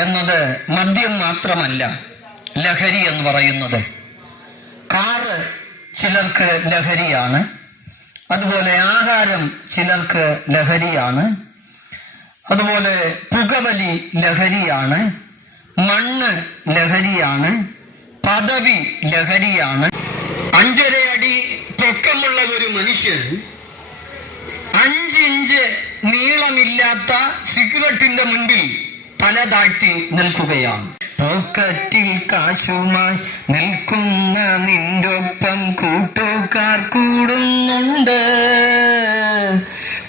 എന്നത് മദ്യം മാത്രമല്ല ലഹരി എന്ന് പറയുന്നത്. കാറ് ചിലർക്ക് ലഹരിയാണ്, അതുപോലെ ആഹാരം ചിലർക്ക് ലഹരിയാണ്, അതുപോലെ പുകവലി ലഹരിയാണ്, മണ്ണ് ലഹരിയാണ്, പദവി ലഹരിയാണ്. 5.5 അടി പൊക്കമുള്ള ഒരു മനുഷ്യൻ 5 ഇഞ്ച് നീളമില്ലാത്ത സിഗരറ്റിന്റെ മുൻപിൽ തല താഴ്ത്തി നിൽക്കുകയാണ്. പോക്കറ്റിൽ കാശുമായി നിൽക്കുന്ന നിന്റൊപ്പം കൂട്ടുകാർ കൂടുന്നുണ്ട്,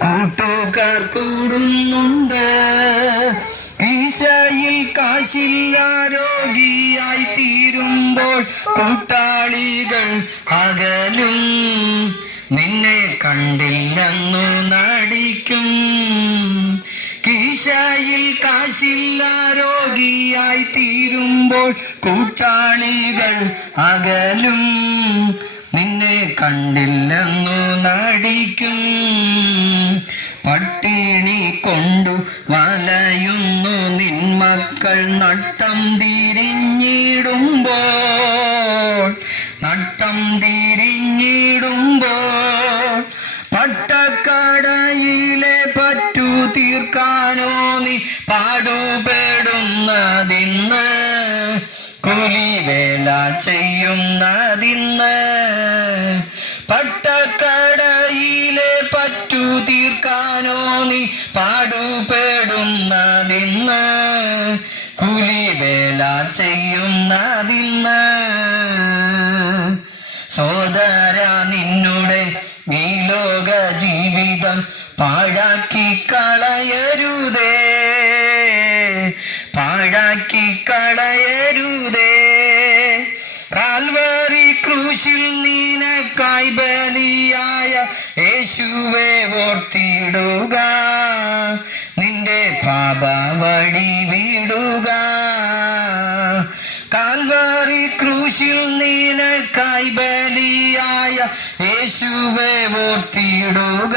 കൂട്ടുകാർ കൂടുന്നുണ്ട്. കീശയിൽ കാശില്ല രോഗിയായി തീരുമ്പോൾ കൂട്ടാളികൾ അകലും, നിന്നെ കണ്ടില്ലെന്നു നടിക്കും. കീശയിൽ കാശില്ല രോഗിയായി തീരുമ്പോൾ കൂട്ടാളികൾ അകലും, നിന്നെ കണ്ടില്ലെന്നു നടിക്കും. പട്ടിണി കൊണ്ടു വലയുന്നു നിൻ മക്കൾ നട്ടം തിരിഞ്ഞിടുമ്പോൾ, നട്ടം തിരിഞ്ഞിടുമ്പോൾ. പട്ടക്കടയിലെ പറ്റു തീർക്കാനോ നീ പാടുപെടുന്നതിന്ന്, കൂലിവേല ചെയ്യുന്നതിന്ന്. പട്ടക്കടയിലെ പറ്റു തീർക്കാനോ നീ പാടുപെടുന്നതിന്ന്, കൂലിവേല ചെയ്യുന്നതിന്ന്. സോദര, നിന്നുടെ ഈ ലോക ജീവിതം പാഴാക്കി കളയരുതേ, പാഴാക്കി കളയരുതേ. കാൽവരി ക്രൂശിൽ നിനക്കായി ബലിയായ യേശുവെ ഓർത്തിടുക, നിന്റെ പാപവഴി വിടുക. കാൽവരി ക്രൂശിൽ നിനക്കായി ബലിയായ യേശുവെ ഓർത്തിടുക,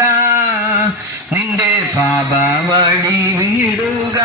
നിന്റെ പാപവഴി വിടുക.